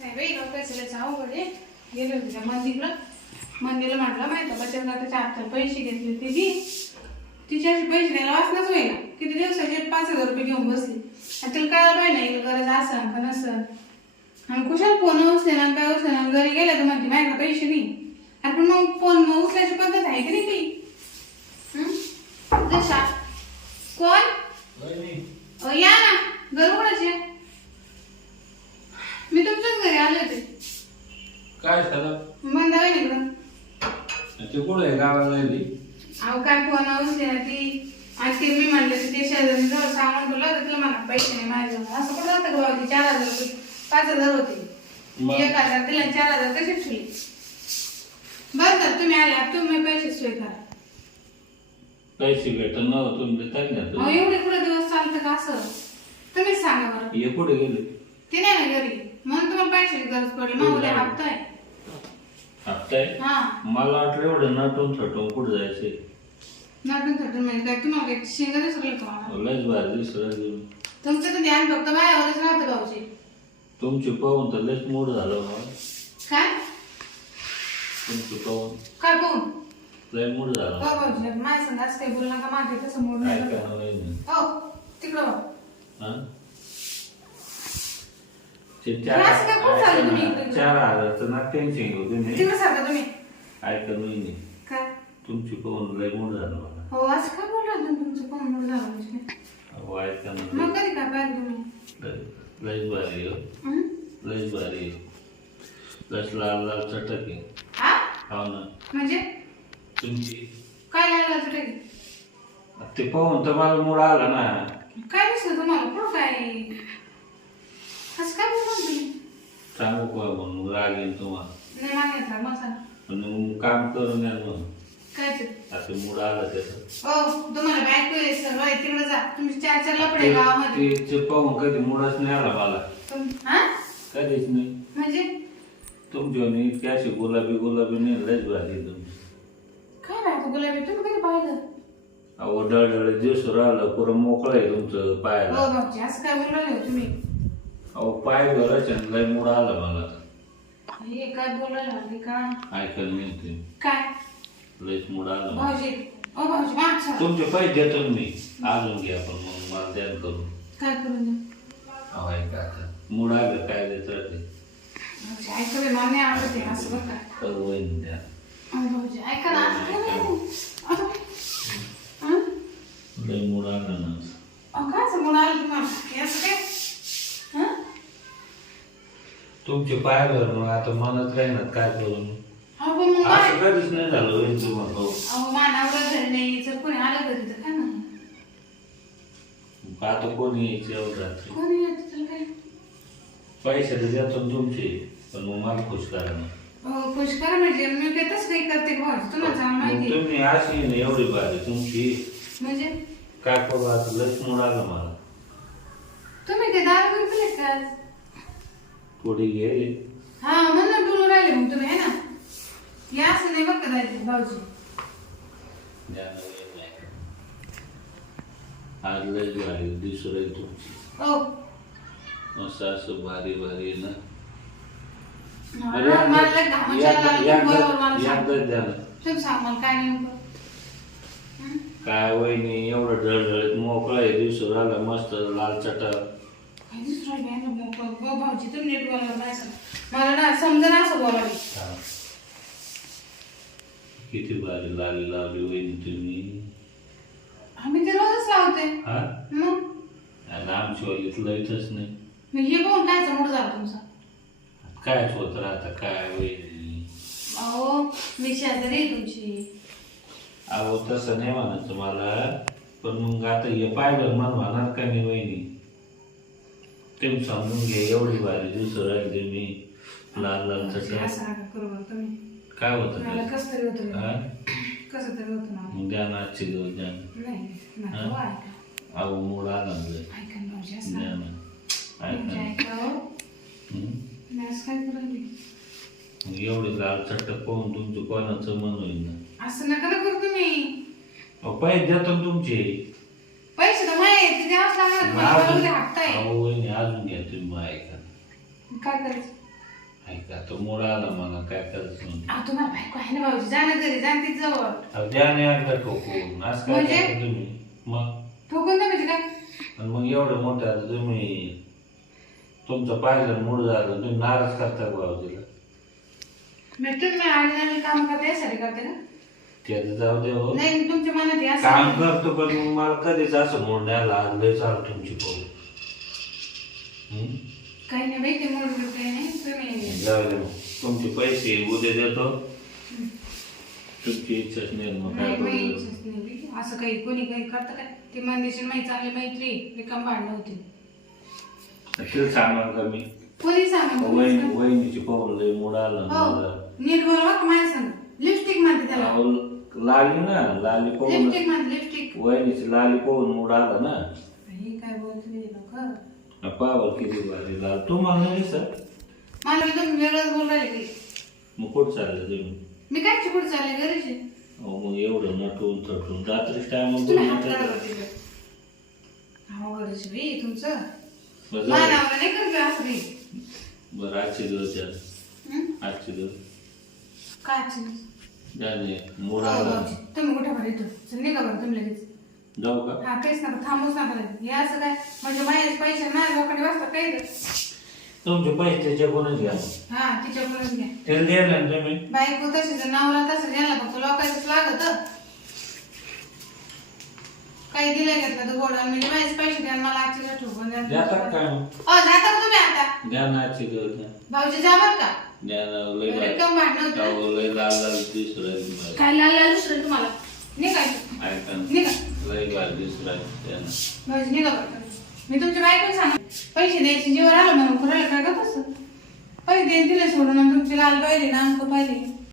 लोकांचं अवघड आहे गेले होते त्या मंदिरला. मंदिरला म्हटलं माहिती बचत गटाच्या हातात पैसे घेतले तिची तिचे असे पैसे द्यायला वाचनाच होईना. किती दिवसाचे? पाच हजार रुपये घेऊन बसली. आणि तिला कळायला पाहिजे नाही गरज असं का नसन आणि कुशाल फोन उचले ना काय उचले ना घरी गेल्या तर म्हणते माझ्याकडे पैसे नाही. आणि पण मग फोन मग उचलायची पद्धत आहे की नाही ती हं? जशा कोण? या ना. घर उघडायचे. मी तुमच्याच घरी आले होते. काय झालं? इकडं. ते कुठे आहे? गावाला अहो काय फोन उचले ना ती. आणि ते मी म्हणले की ते शेजारी जवळ सामान ठेवलं तर तिला म्हणा पैसे नाही माझ्याजवळ. असं कुठं होतं गं चार हजार रुपये पाच हजार होते? एक हजार तिला चार हजार कसे ठेवले? बरं तर तुम्ही तुम्ही पैसे अहो. एवढे पुढे दिवस चालतं का असं? तुम्हीच सांगा बरं. हे कुठे गेले? ते नाही ना घरी. म्हणून तुम्हाला पैशाची गरज पडली. मग उद्या हप्ता आहे हप्ताय हा. मला वाटलं एवढं नटून थटून कुठे जायचे नाटून थटून म्हणजे काय? तुम्हाला काही शेंगा दिसलं का मला? लयच भारी दिसलं. तुमचं तर ध्यान फक्त माझ्यावरच राहतं भाऊजी. तुमची पाहून तर लयच मूड झालं मला काय? तुमची पाहून. काय पाहून? लय मूड झालं. हो भाऊजी माझ्या संग असं काही बोलू नका. मागे तसं मोड काय नाही. हो तिकडं. हा? ते कोण चाललं तुम्ही चार इकडे? चार हजारचं ना टेन्शन घेऊ तुम्ही तिकडं सारखं तुम्ही ऐका नाही काय तुमची पाहून लय मूड झालं मला हो असं काय बोलला तुमचं अहो, ऐका ना मग कधी काय पाहिजे तुम्ही लय- लयच भारी हो हं? भारी लस लाल लाल चटक आहे हा हो ना म्हणजे तुमची काय लागलं तुटे ते पाहून तर मला मूड आला ना काय दिसलं तुम्हाला कुठं काय असं काय बोलला सांगू का म्हणून राग येईल तुम्हाला. नाही मागितला मसाला पण मग काम करून द्या मग. काय ते? आता मूड आला त्याचा. तुम्हाला बायको आहे सगळं आहे तिकडे जा. तुम्ही चार चार लपडे गावामध्ये. ते ते पाहून कधी मूडच नाही आला मला. तुम हा? कधीच नाही. म्हणजे? तुमच्या इतकी अशी गुलाबी गुलाबी नाही लयच तुमची. काय गुलाबी? तुम्ही कधी पाहिलं? अहो डळडळ दिवस राहिलं पुरं मोकळं आहे तुमचं पायाला हो भाऊजी असं काय बोलू राहिले हो तुम्ही? अहो पाय आणि लय मूड आला मला. हे काय बोलू राहिले म्हणजे का? ऐकायला नाही ते काय? लयच मूड आला. मला. भाऊजी ओ भाऊजी मागचा तुमचे पैसे देतो ना मी. अजून घ्या पण मग मला द्यान करून. काय करून द्या अहो ऐका आता. मूड आलं काय देतात ते भाऊजी ऐका बे, मला नाही आवडत हे असं बरं का? तर वहीन द्या. अहो भाऊजी ऐका ना असं काय नाही. अहो, हं? लय मूड आला ना. अहो, काय समोर आलं तुम्हाला हे असं काय? तुमचे पाय भर मग आता मनच राहीनात काय करून? पण मग असं काय कधीच नाही झालं होईल तुम्हाला. अहो मानावर घरी नाही जर कोणी आलं घरी तर काय म्हणणार आता कोणी यायचे एवढं रात्री? कोणी येतं तर काय? पैसे तर देतो ना तुमचे पण मग मला खुश करा ना. अहो, खुश करा म्हणजे मी तसं काही करते का भाऊजी तुम्हाला चांगलं मग माहिती आहे. तुम्ही अशी ना एवढी भारी तुमची. म्हणजे? काय करू आता लस मूड आला मला. तुम्ही काय दारू पिले का आज? थोडी गेली हा म्हणून बोलू राहिले मग तुम्ही है ना? या असं नाही बघ का जायचं भाऊजी? आज लय भारी दिसू राहील तुमची. ओ मस्त असं भारी भारी आहे ना. मला मला लय घामाच्या लागल्या, तुम्ही बरोबर मला सांगा. एकदा द्या ना. तुम्ही सांग मला काय नेमकं? हं? काय वहिनी एवढं ढळढळीत मोकळं आहे दिवस राहिला मस्त लाल चटा. भाऊजी तुम्ही नीट बोलायला नाही सांग. मला ना समजा ना असं बोलावी किती भारी लाली लावली वहिनी तुम्ही. आम्ही ते रोजच लावते. हा? मग? आणि आमच्या वालीत लयतच नाही. मग हे बघून काय मूड झाला तुमचा? काय होत राहता काय वहिनी अहो मी शेजारी आहे तुमची. अहो तसं नाही म्हणायचं मला पण मग आता हे पाहिलं मन होणार का नाही वहिनी? तुम्ही समजून घ्या एवढी भारी दिवस राहिले मी लाल लाल भाऊजी, चटा असं नका करू बरं तुम्ही काय होतं मला ते? कसं तरी होतं हा? कसं तरी होतं ना मग द्या ना आजचे दिवस द्या ना. नाही नका हो, ऐका अहो मूड आला ना लय. ऐका ना भाऊजी असं द्या नका. ना ऐका तुमच्या ना. ऐका हो. हं? मी असं काय करू राहिली? मग एवढी लाल चट्ट पाहून तुमचं कोणाचं मन होईल ना असं नका ना करू तुम्ही अहो, पैसे देतो ना तुमचे पैसे तर माहिती द्यावंच लागणार तुम्हाला. मला उद्या वहिनी अजून घ्या तुम्ही मग ऐका. काय करायचं? का तो मूड आला मला काय करायचं. अहो तुम्हाला बायको आहे ना भाऊजी जाणं घरी जाण जवळ. अहो, द्या नाही एकदा ठोकून. आज काय म्हणजे? करता तुम्ही? मग? ठोकून तर म्हणजे काय? आणि मग एवढं मोठं आता तुम्ही तुमचं पाहिलं मूड झालं तुम्ही नाराज करता भाऊजीला? मी काम करते यासाठी करते ना त्याचं जाऊ दे हो. नाही तुमच्या मनात हे असं काम करतो पण मग मला कधीच असं मूड नाही लय चाल तुमची? काही नाही बाई ते मूड नाही. तुम्ही जाऊ दे मग. तुमचे पैसे उद्या देतो. तुमची इच्छाच नाही मग काय नाही बाई, करू? इच्छाच नाही बाई. असं काही कोणी काही करतं काय ते मंदिरची माहिती चांगली मैत्री रिकाम भांडणं होती तिला सांगा का मी कोणी सांगा? वहिनी वहिनीची पाहून लय मूड आला हो मला. नीट बोलवा का माझ्या सांग. लिपस्टिक म्हणते त्याला. अहो, लाली ना लाली पाहून लिपस्टिक लिपस्टिक वहिनीची लाली पाहून मूड आला ना. हे काय बोलते लोक? पावर किती भारी लाल तू मला सर मला तुम्ही वेगळंच बोल राहिले की मग कुठं चाललं तुम्ही? मी काय चिकूड चालले? घरीचे अहो, मग एवढं नटून थटून रात्री तुम्ही हात करा वरती. अवघडच बाई तुमचं. माझ्या नावाला नाही करते असं बरं आजचे दिवस द्या हं? आजचे दिवस. काय चिंच? द्या नाही मूड आला. तुम्ही कुठे बरं येतो निघा बरं तुम्ही लगेच. जाऊ का? हा काहीच नका थांबूच नका हे असं काय? म्हणजे माझ्याच पैसे माझ्या लोकांनी वाजता काही तर. तुमचे पैसे त्याच्याकडूनच घ्या. हा तिच्याकडूनच घ्या. त्याला द्यायला ना तुम्ही? बायको तशीच नवरा तसं ज्यांना फक्त लोकांचंच लागत. काही दिलं घेतलं तर गोड म्हणजे माझेच पैसे द्या आणि मला आजची ठोकून द्या काय मग? अ जाता का तुम्ही आता. द्या ना आजचे दिवस द्या भाऊजी जा बरं का? द्या ना लय भारी. रिकाम भांडणं होतं. अहो, लय लाल लाल दिसू राहिली मला. काय लाल लाल दुसरं तुम्हाला? निघायचं. निघा. भाऊजी निघा. मी तुमच्या बायकोला सांगा पैसे द्यायचे जीवर आलं म्हणून काय का तसं पैसे दे दिले सोडून तुमची लाल पाहिली ना अंक पाहिली